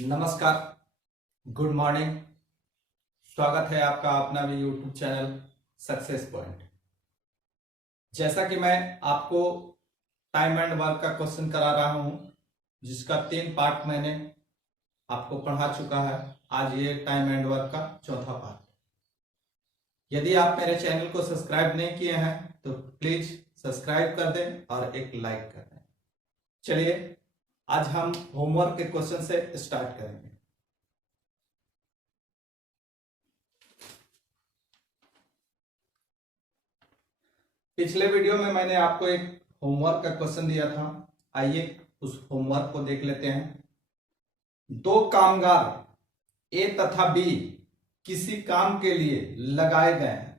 नमस्कार, good morning. स्वागत है आपका अपना भी यूट्यूब चैनल सक्सेस पॉइंट। जैसा कि मैं आपको टाइम एंड वर्क का क्वेश्चन करा रहा हूं, जिसका 3 पार्ट मैंने आपको पढ़ा चुका है। आज ये टाइम एंड वर्क का चौथा पार्ट। यदि आप मेरे चैनल को सब्सक्राइब नहीं किए हैं तो प्लीज सब्सक्राइब कर दें और एक लाइक कर दें। चलिए आज हम होमवर्क के क्वेश्चन से स्टार्ट करेंगे। पिछले वीडियो में मैंने आपको एक होमवर्क का क्वेश्चन दिया था। आइए उस होमवर्क को देख लेते हैं। 2 कामगार ए तथा बी किसी काम के लिए लगाए गए हैं।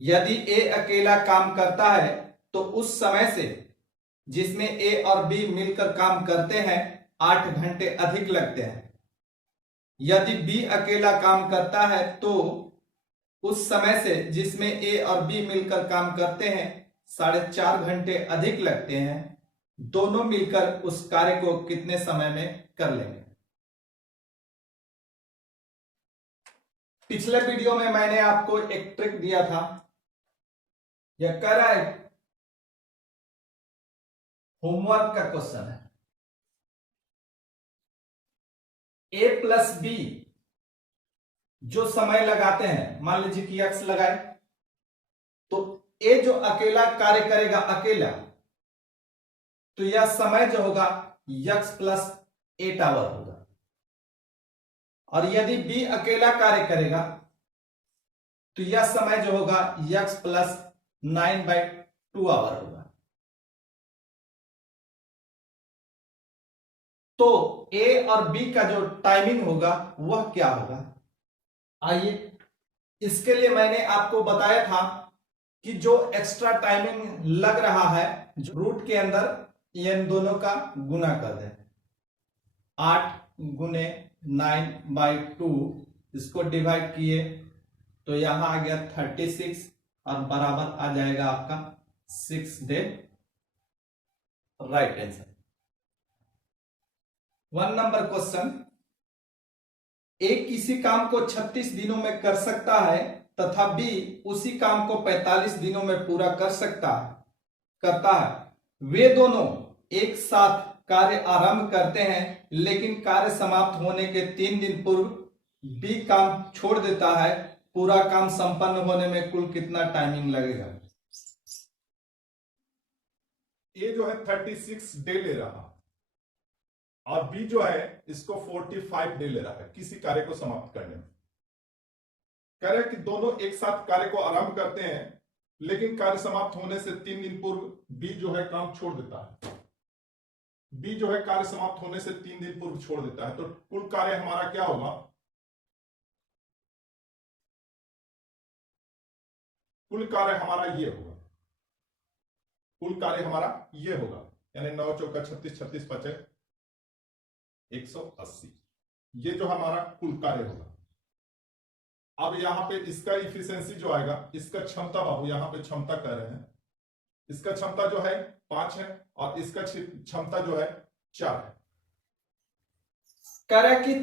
यदि ए अकेला काम करता है तो उस समय से जिसमें ए और बी मिलकर काम करते हैं 8 घंटे अधिक लगते हैं। यदि बी अकेला काम करता है तो उस समय से जिसमें ए और बी मिलकर काम करते हैं 4.5 घंटे अधिक लगते हैं। दोनों मिलकर उस कार्य को कितने समय में कर लेंगे। पिछले वीडियो में मैंने आपको एक ट्रिक दिया था। यह कह रहा है होमवर्क का क्वेश्चन है, ए प्लस बी जो समय लगाते हैं, मान लीजिए कि x लगाए तो ए जो अकेला कार्य करेगा अकेला, तो यह समय जो होगा x प्लस 8 आवर होगा। और यदि बी अकेला कार्य करेगा तो यह समय जो होगा x प्लस 9/2 आवर होगा। तो ए और बी का जो टाइमिंग होगा वह क्या होगा। आइए, इसके लिए मैंने आपको बताया था कि जो एक्स्ट्रा टाइमिंग लग रहा है, जो रूट के अंदर इन दोनों का गुना कर दें। 8 गुने 9/2, इसको डिवाइड किए तो यहां आ गया 36 और बराबर आ जाएगा आपका 6 day. Right answer. 1 number question, ए किसी काम को 36 दिनों में कर सकता है तथा बी उसी काम को 45 दिनों में पूरा करता है। वे दोनों एक साथ कार्य आरंभ करते हैं, लेकिन कार्य समाप्त होने के 3 दिन पूर्व बी काम छोड़ देता है। पूरा काम संपन्न होने में कुल कितना टाइमिंग लगेगा। ए जो है 36 डे ले रहा और बी जो है इसको 45 डे ले रहा है किसी कार्य को समाप्त करने में। कह रहे हैं कि दोनों एक साथ कार्य को आरंभ करते हैं, लेकिन कार्य समाप्त होने से 3 दिन पूर्व बी जो है काम छोड़ देता है। बी जो है कार्य समाप्त होने से 3 दिन पूर्व छोड़ देता है। तो कुल कार्य हमारा क्या होगा, कुल कार्य हमारा ये होगा, कुल कार्य हमारा ये होगा, यानी 9 चौका 36, 36 पचे 180। ये जो हमारा कुल कार्य होगा। अब यहां पे इसका इफिशियंसी जो आएगा, इसका क्षमता, बाबू यहां पे क्षमता कह रहे हैं, इसका क्षमता जो है 5 है और इसका क्षमता जो है 4 है। कह रहा है कि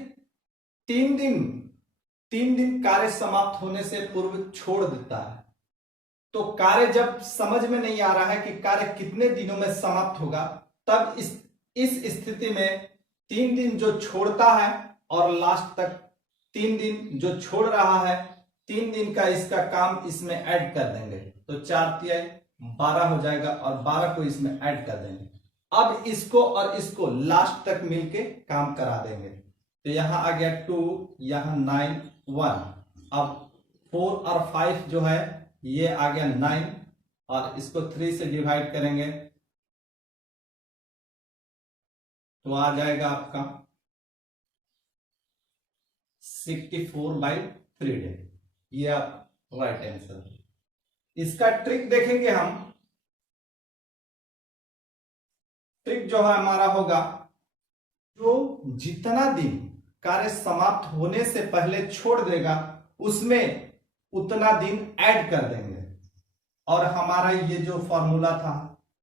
3 दिन कार्य समाप्त होने से पूर्व छोड़ देता है। तो कार्य जब समझ में नहीं आ रहा है कि कार्य कितने दिनों में समाप्त होगा, तब इस स्थिति में 3 दिन जो छोड़ता है और लास्ट तक 3 दिन जो छोड़ रहा है, 3 दिन का इसका काम इसमें ऐड कर देंगे तो 4 तिहाई 12 हो जाएगा और 12 को इसमें ऐड कर देंगे। अब इसको और इसको लास्ट तक मिलके काम करा देंगे। तो यहां आ गया 2, यहां 9, 1। अब 4 और 5 जो है ये आ गया 9 और इसको 3 से डिवाइड करेंगे तो आ जाएगा आपका 64/3 डे। ये आप राइट आंसर। इसका ट्रिक देखेंगे हम। ट्रिक जो है हमारा होगा, जो जितना दिन कार्य समाप्त होने से पहले छोड़ देगा उसमें उतना दिन ऐड कर देंगे। और हमारा ये जो फॉर्मूला था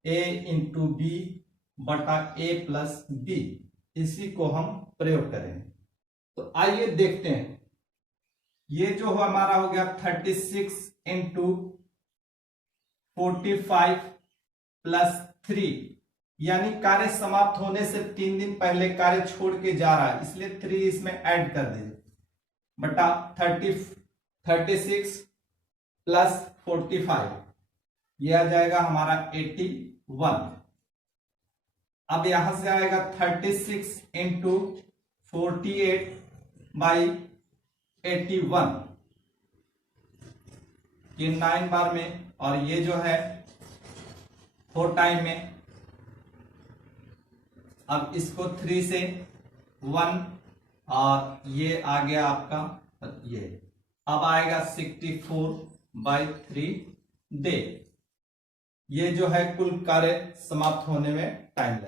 a × b/a + b, इसी को हम प्रयोग करेंगे। तो आइए देखते हैं, ये जो हमारा हो गया 36 इंटू 45 प्लस 3, यानी कार्य समाप्त होने से 3 दिन पहले कार्य छोड़ के जा रहा है, इसलिए 3 इसमें ऐड कर दीजिए, बटा 36 प्लस 45, यह आ जाएगा हमारा 81। अब यहां से आएगा 36 इंटू 48 बाई 81, ये 9 बार में, और ये जो है 4 टाइम में। अब इसको 3 से 1, और ये आ गया आपका ये, अब आएगा 64/3 डे। ये जो है कुल कार्य समाप्त होने में टाइम लगेगा।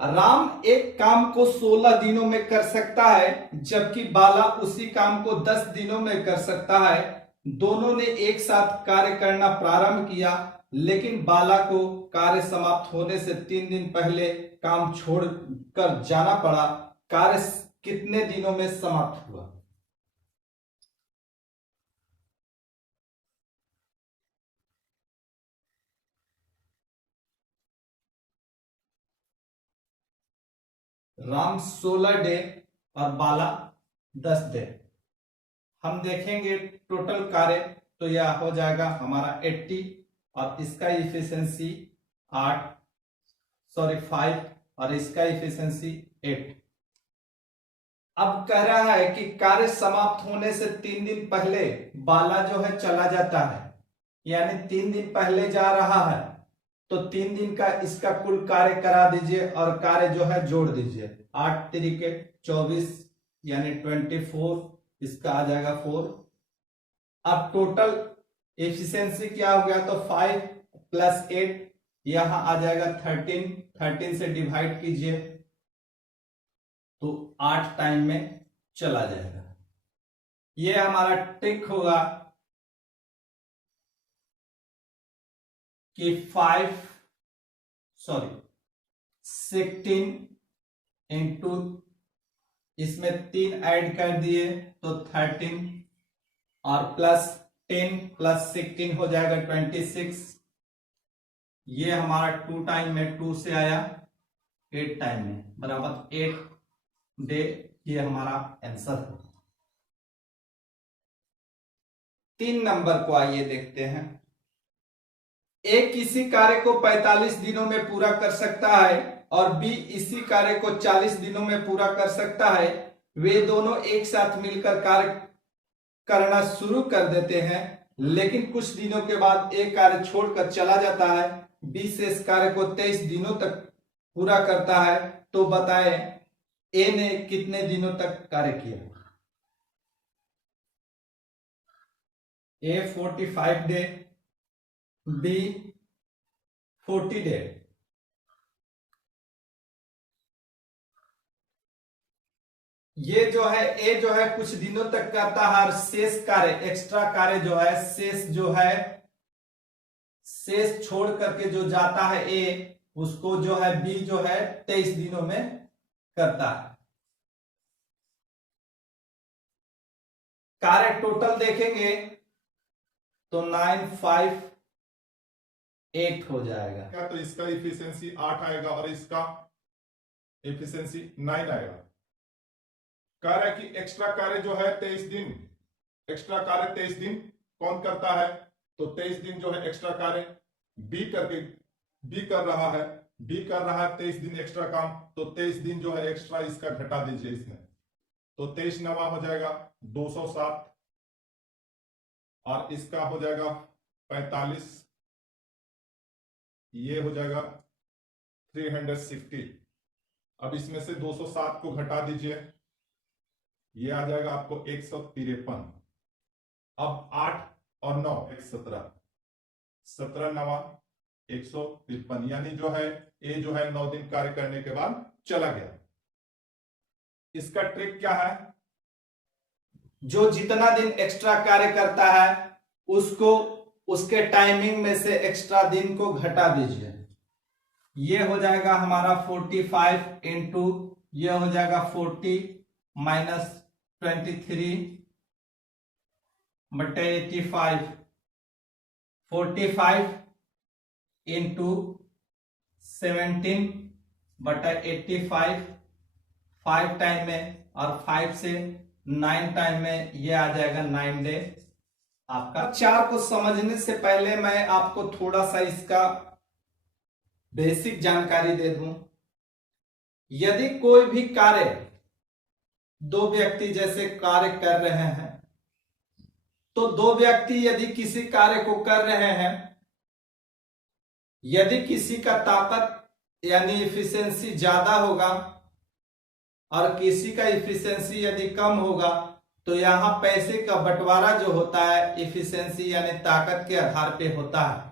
राम एक काम को 16 दिनों में कर सकता है, जबकि बाला उसी काम को 10 दिनों में कर सकता है। दोनों ने एक साथ कार्य करना प्रारंभ किया, लेकिन बाला को कार्य समाप्त होने से 3 दिन पहले काम छोड़कर जाना पड़ा। कार्य कितने दिनों में समाप्त हुआ? राम 16 डे और बाला 10 डे। हम देखेंगे टोटल कार्य, तो यह हो जाएगा हमारा 80, और इसका इफिशिएंसी 5, और इसका इफिशिएंसी 8। अब कह रहा है कि कार्य समाप्त होने से 3 दिन पहले बाला जो है चला जाता है, यानी 3 दिन पहले जा रहा है, तो 3 दिन का इसका कुल कार्य करा दीजिए और कार्य जो है जोड़ दीजिए। 8 तरीके 24, यानी 24, इसका आ जाएगा 4। अब टोटल एफिशिएंसी क्या हो गया? तो 5 प्लस 8, यहां आ जाएगा 13 से डिवाइड कीजिए तो 8 टाइम में चला जाएगा। ये हमारा ट्रिक होगा कि 16 इंटू, इसमें 3 ऐड कर दिए तो 13, और प्लस 10 प्लस 16 हो जाएगा 26। ये हमारा 2 टाइम में 2 से आया, 8 टाइम में बराबर 8 डे। ये हमारा आंसर है। 3 नंबर को आइए देखते हैं। ए किसी कार्य को 45 दिनों में पूरा कर सकता है और बी इसी कार्य को 40 दिनों में पूरा कर सकता है। वे दोनों एक साथ मिलकर कार्य करना शुरू कर देते हैं, लेकिन कुछ दिनों के बाद ए कार्य छोड़कर चला जाता है। बी से इस कार्य को 23 दिनों तक पूरा करता है। तो बताएं ए ने कितने दिनों तक कार्य किया? ए 45 डे, बी 40 डे। ये जो है ए जो है कुछ दिनों तक करता है, और शेष कार्य, एक्स्ट्रा कार्य जो है, शेष छोड़ करके जो जाता है ए, उसको जो है बी जो है 23 दिनों में करता है। कार्य टोटल देखेंगे तो 9, 5, 8 हो जाएगा। क्या तो इसका इफिशिएंसी 8 आएगा और इसका इफिशिएंसी 9 आएगा। कार्य की एक्स्ट्रा कार्य जो है 23 दिन, एक्स्ट्रा कार्य 23 दिन कौन करता है? तो 23 दिन जो है एक्स्ट्रा कार्य बी कर रहा है, 23 दिन एक्स्ट्रा काम, तो 23 दिन जो है एक्स्ट्रा इसका घटा दीजिए इसमें, तो 23 नवा हो जाएगा 207, और इसका हो जाएगा 45, ये हो जाएगा 360। अब इसमें से 207 को घटा दीजिए, ये आ जाएगा आपको 153। अब 8 और 9 17, 17 नवा 153, यानी जो है ए जो है 9 दिन कार्य करने के बाद चला गया। इसका ट्रिक क्या है? जो जितना दिन एक्स्ट्रा कार्य करता है उसको उसके टाइमिंग में से एक्स्ट्रा दिन को घटा दीजिए। ये हो जाएगा हमारा 45 इंटू ये हो जाएगा 40 माइनस 23 बटे 85, 45 इंटू 17 बटा 85, 5 टाइम में और 5 से 9 टाइम में ये आ जाएगा 9 डे आपका। 4 को समझने से पहले मैं आपको थोड़ा सा इसका बेसिक जानकारी दे दूं। यदि कोई भी कार्य, दो व्यक्ति जैसे कार्य कर रहे हैं, तो दो व्यक्ति यदि किसी कार्य को कर रहे हैं, यदि किसी का ताकत यानी इफिशिएंसी ज्यादा होगा और किसी का इफिशिएंसी यदि कम होगा, तो यहां पैसे का बंटवारा जो होता है इफिशिएंसी यानी ताकत के आधार पे होता है।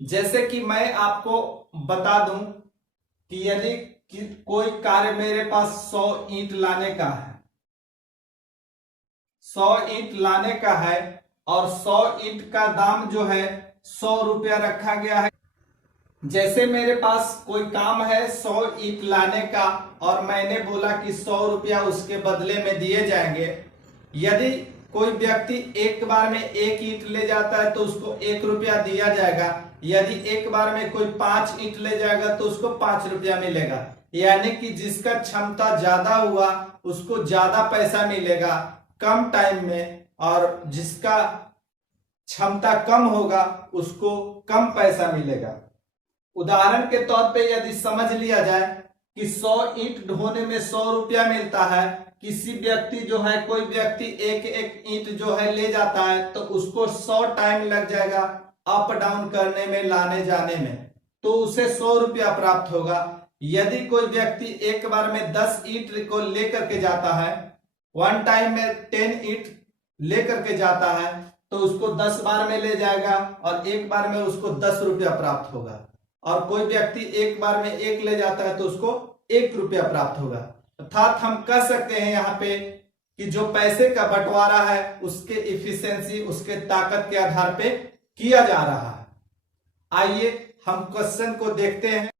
जैसे कि मैं आपको बता दूं कि यदि कोई कार्य मेरे पास 100 ईंट लाने का है, 100 ईंट लाने का है और 100 ईंट का दाम जो है 100 रुपया रखा गया है। जैसे मेरे पास कोई काम है 100 ईंट लाने का और मैंने बोला कि 100 रुपया उसके बदले में दिए जाएंगे। यदि कोई व्यक्ति एक बार में 1 ईंट ले जाता है तो उसको 1 रुपया दिया जाएगा। यदि एक बार में कोई 5 ईंट ले जाएगा तो उसको 5 रुपया मिलेगा। यानी कि जिसका क्षमता ज्यादा हुआ उसको ज्यादा पैसा मिलेगा कम टाइम में, और जिसका क्षमता कम होगा उसको कम पैसा मिलेगा। उदाहरण के तौर पे यदि समझ लिया जाए कि 100 ईंट ढोने में 100 रुपया मिलता है, किसी व्यक्ति जो है, कोई व्यक्ति एक एक ईंट जो है ले जाता है तो उसको 100 टाइम लग जाएगा अप डाउन करने में, लाने जाने में, तो उसे 100 रुपया प्राप्त होगा। यदि कोई व्यक्ति एक बार में 10 ईंट को लेकर के जाता है, वन टाइम में 10 ईंट लेकर के जाता है, तो उसको 10 बार में ले जाएगा और एक बार में उसको 10 रुपया प्राप्त होगा। और कोई व्यक्ति एक बार में 1 ले जाता है तो उसको 1 रुपया प्राप्त होगा। अर्थात हम कह सकते हैं यहाँ पे कि जो पैसे का बंटवारा है उसके इफिशिएंसी, उसके ताकत के आधार पे किया जा रहा है। आइए हम क्वेश्चन को देखते हैं।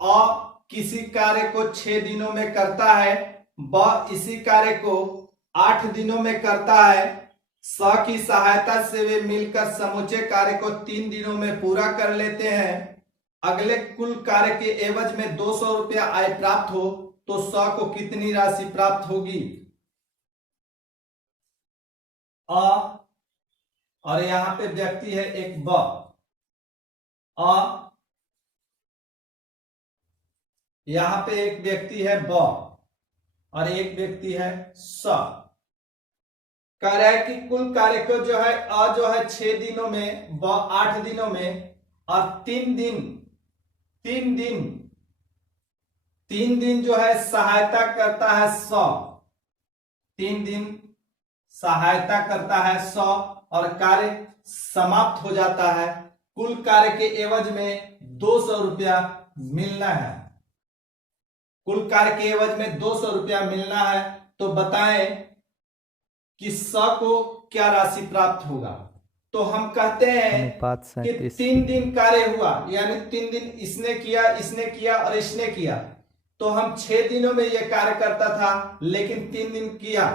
अ किसी कार्य को 6 दिनों में करता है, ब इसी कार्य को 8 दिनों में करता है, स की सहायता से वे मिलकर समूचे कार्य को 3 दिनों में पूरा कर लेते हैं। अगले कुल कार्य के एवज में 200 रुपया आय प्राप्त हो तो स को कितनी राशि प्राप्त होगी। अ और यहां पे व्यक्ति है एक ब, अ यहां पे एक व्यक्ति है ब और एक व्यक्ति है स। कह रहा है कि कुल कार्य को जो है अ जो है 6 दिनों में, ब 8 दिनों में और 3 दिन जो है सहायता करता है 100, 3 दिन सहायता करता है 100 और कार्य समाप्त हो जाता है। कुल कार्य के एवज में 200 रुपया मिलना है। कुल कार्य के एवज में 200 रुपया मिलना है, तो बताएं कि 100 को क्या राशि प्राप्त होगा। तो हम कहते हैं कि 3 दिन कार्य हुआ, यानी 3 दिन इसने किया और इसने किया, तो हम 6 दिनों में यह कार्य करता था, लेकिन 3 दिन किया।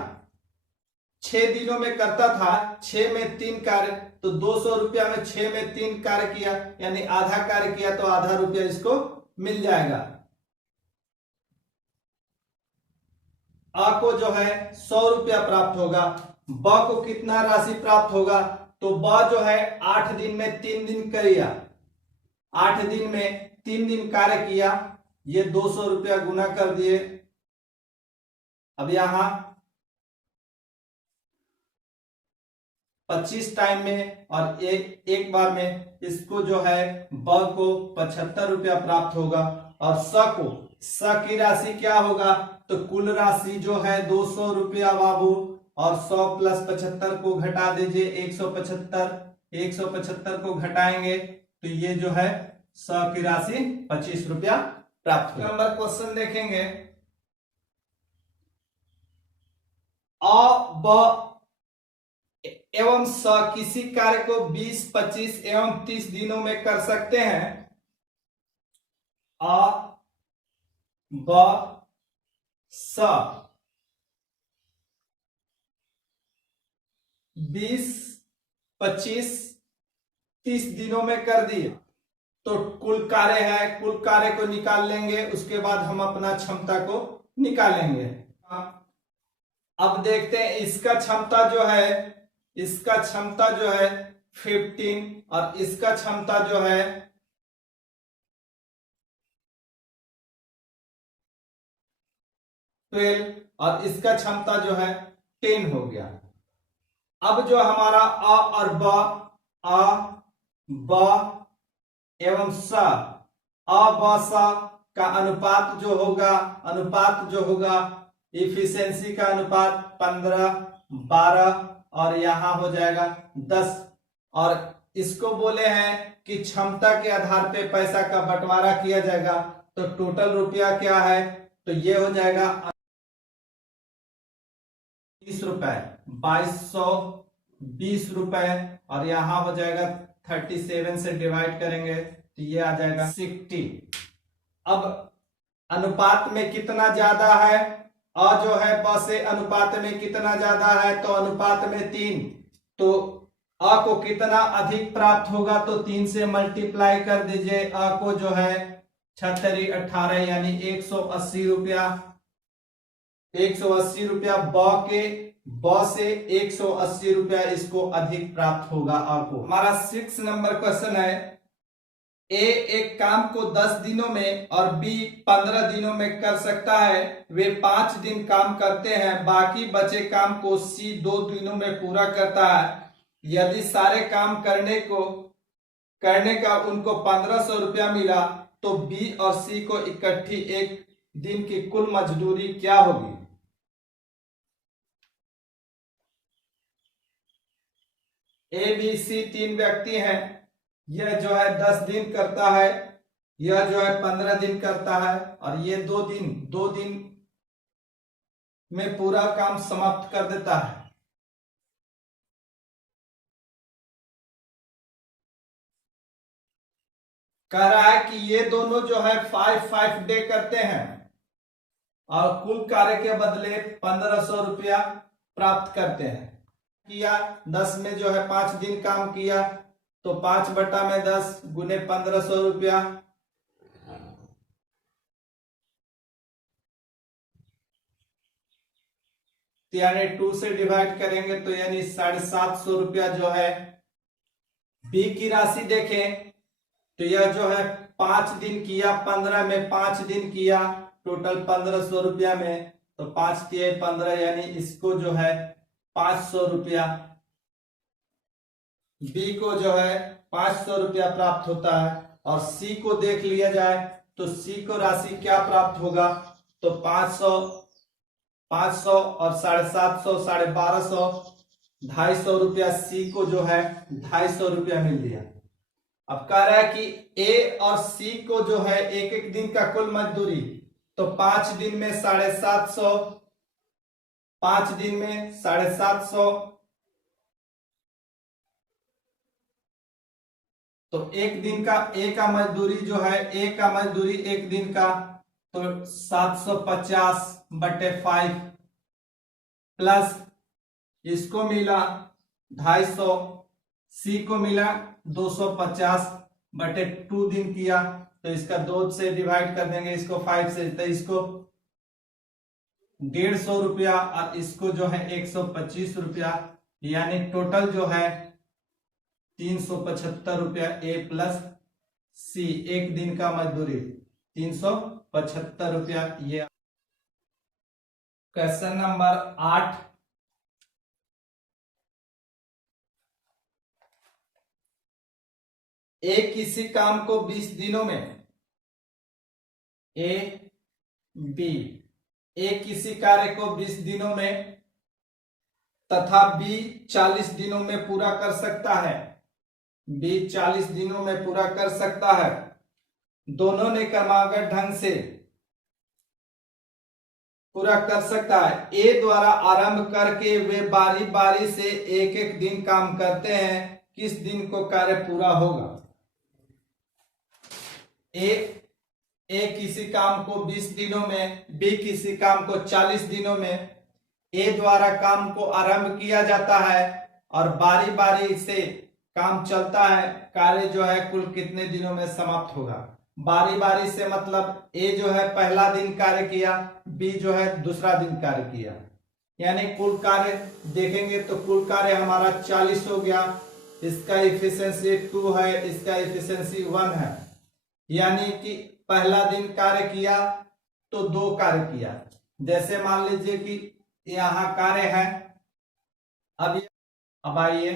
6 दिनों में करता था, 6 में 3 कार्य, तो 200 रुपया में 6 में 3 कार्य किया, यानी आधा कार्य किया तो आधा रुपया इसको मिल जाएगा। अ को जो है 100 रुपया प्राप्त होगा। ब को कितना राशि प्राप्त होगा, तो ब जो है 8 दिन में 3 दिन किया, 8 दिन में 3 दिन कार्य किया, ये 200 रुपया गुना कर दिए। अब यहां 25 टाइम में और एक बार में इसको जो है ब को 75 रुपया प्राप्त होगा और स की राशि क्या होगा, तो कुल राशि जो है 200 रुपया बाबू, और 100 प्लस 75 को घटा दीजिए 175 को घटाएंगे तो ये जो है 100 की राशि 25 रुपया प्राप्त होगा। नंबर क्वेश्चन देखेंगे। अ ब एवं स किसी कार्य को 20, 25 एवं 30 दिनों में कर सकते हैं। आ ब स 20, 25, 30 दिनों में कर दिए तो कुल कार्य है, कुल कार्य को निकाल लेंगे, उसके बाद हम अपना क्षमता को निकालेंगे। अब देखते हैं इसका क्षमता जो है, इसका क्षमता जो है 15 और इसका क्षमता जो है 12 और इसका क्षमता जो है 10 हो गया। अब जो हमारा अ और ब, आ ब एवं स, अ ब स का अनुपात जो होगा इफिशियंसी का अनुपात 15, 12 और यहां हो जाएगा 10। और इसको बोले हैं कि क्षमता के आधार पे पैसा का बंटवारा किया जाएगा, तो टोटल रुपया क्या है, तो ये हो जाएगा 20 रुपए, 2220 रुपए और यहां हो जाएगा 37 से डिवाइड करेंगे तो ये आ जाएगा 60। अब अनुपात में कितना ज्यादा है, अ जो है ब से अनुपात में कितना ज्यादा है, तो अनुपात में 3, तो अ को कितना अधिक प्राप्त होगा, तो 3 से मल्टीप्लाई कर दीजिए। अ को जो है 6 18 यानी 180 रुपया, 180 रुपया ब से 180 रुपया इसको अधिक प्राप्त होगा अ को। हमारा 6 नंबर क्वेश्चन है, ए एक काम को 10 दिनों में और बी 15 दिनों में कर सकता है। वे 5 दिन काम करते हैं, बाकी बचे काम को सी 2 दिनों में पूरा करता है। यदि सारे काम करने का उनको 1500 रुपया मिला तो बी और सी को इकट्ठी एक दिन की कुल मजदूरी क्या होगी। ए बी सी 3 व्यक्ति हैं, यह जो है 10 दिन करता है, यह जो है 15 दिन करता है और ये 2 दिन में पूरा काम समाप्त कर देता है। कह रहा है कि ये दोनों जो है 5 डे करते हैं और कुल कार्य के बदले 1500 रुपया प्राप्त करते हैं। किया 10 में जो है 5 दिन काम किया तो 5/10 गुने 1500 रुपया, यानी 2 से डिवाइड करेंगे तो यानी 750 रुपया जो है। बी की राशि देखें तो यह जो है 5 दिन किया, 15 में 5 दिन किया, टोटल 1500 रुपया में, तो 5 तिया 15 यानी इसको जो है 500 रुपया, बी को जो है 500 रुपया प्राप्त होता है। और सी को देख लिया जाए तो सी को राशि क्या प्राप्त होगा, तो 500 और 750, 1250, 250 रुपया सी को जो है 250 रुपया मिल गया। अब कह रहा है कि ए और सी को जो है एक एक दिन का कुल मजदूरी, तो 5 दिन में 750, 5 दिन में 750, तो एक दिन का ए का मजदूरी जो है, ए का मजदूरी एक दिन का तो 750/5 प्लस इसको मिला 250, सी को मिला 250/2 दिन किया तो इसका 2 से डिवाइड कर देंगे, इसको 5 से, तो इसको 150 रुपया और इसको जो है 125 रुपया, यानी टोटल जो है 375 रुपया ए प्लस सी, एक दिन का मजदूरी 375 रुपया। ये क्वेश्चन नंबर 8, ए किसी काम को 20 दिनों में, ए किसी कार्य को 20 दिनों में तथा बी 40 दिनों में पूरा कर सकता है, बी 40 दिनों में पूरा कर सकता है। दोनों ने क्रमागत ढंग से पूरा कर सकता है। ए द्वारा आरंभ करके वे बारी बारी से एक एक दिन काम करते हैं, किस दिन को कार्य पूरा होगा। ए ए किसी काम को 20 दिनों में, बी किसी काम को 40 दिनों में ए द्वारा काम को आरंभ किया जाता है और बारी बारी से काम चलता है, कार्य जो है कुल कितने दिनों में समाप्त होगा। बारी बारी से मतलब ए जो है पहला दिन कार्य किया, बी जो है दूसरा दिन कार्य किया, यानी कुल कार्य देखेंगे तो कुल कार्य हमारा 40 हो गया। इसका इफिशियंसी 2 है, इसका इफिशियंसी 1 है, यानी कि पहला दिन कार्य किया तो 2 कार्य किया। जैसे मान लीजिए कि यहाँ कार्य है, अब आइए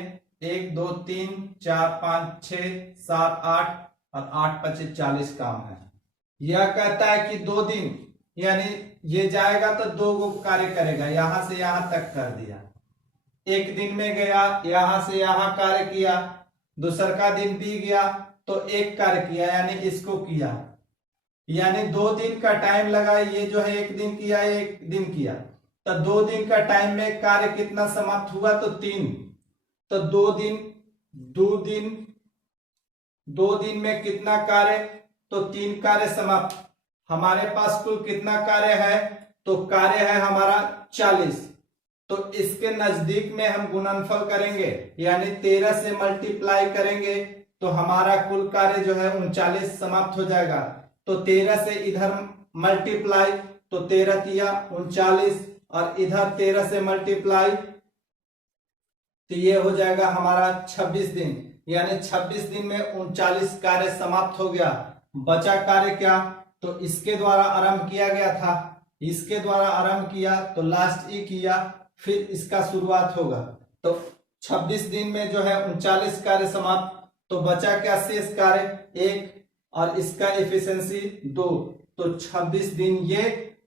1 2 3 4 5 6 7 8 और 8 25 40 काम है। यह कहता है कि 2 दिन, यानी ये जाएगा तो 2 गो कार्य करेगा, यहां से यहां तक कर दिया। एक दिन में गया, यहां से यहां कार्य किया, दूसर का दिन भी गया तो 1 कार्य किया, यानी इसको किया, यानी 2 दिन का टाइम लगा। ये जो है 1 दिन किया, 1 दिन किया, तो 2 दिन का टाइम में कार्य कितना समाप्त हुआ तो 3। तो 2 दिन में कितना कार्य, तो 3 कार्य समाप्त। हमारे पास कुल कितना कार्य है, तो कार्य है हमारा 40। तो इसके नजदीक में हम गुणनफल करेंगे, यानी 13 से मल्टीप्लाई करेंगे तो हमारा कुल कार्य जो है 39 समाप्त हो जाएगा। तो 13 से इधर मल्टीप्लाई, तो 13 तिया 39 और इधर 13 से मल्टीप्लाई तो ये हो जाएगा हमारा 26 दिन, यानी 26 दिन में 39 कार्य समाप्त हो गया। बचा कार्य क्या, तो इसके द्वारा आरंभ किया गया था, इसके द्वारा आरंभ किया तो लास्ट ई किया, फिर इसका शुरुआत होगा। तो 26 दिन में जो है 39 कार्य समाप्त, तो बचा क्या शेष कार्य 1 और इसका एफिशिएंसी 2, तो 26 दिन ये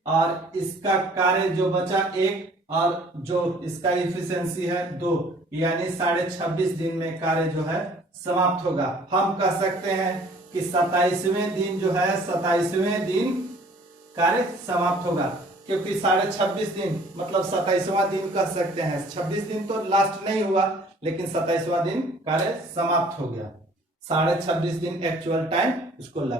और इसका कार्य जो बचा 1 और जो इसका एफिशिएंसी है 2, यानी 26.5 दिन में कार्य जो है समाप्त होगा। हम कह सकते हैं कि 27वें दिन जो है 27वें दिन कार्य समाप्त होगा, क्योंकि 26.5 दिन मतलब 27वां दिन कह सकते हैं। 26 दिन तो लास्ट नहीं हुआ, लेकिन 27वां दिन कार्य समाप्त हो गया। 26.5 दिन एक्चुअल टाइम उसको लगा।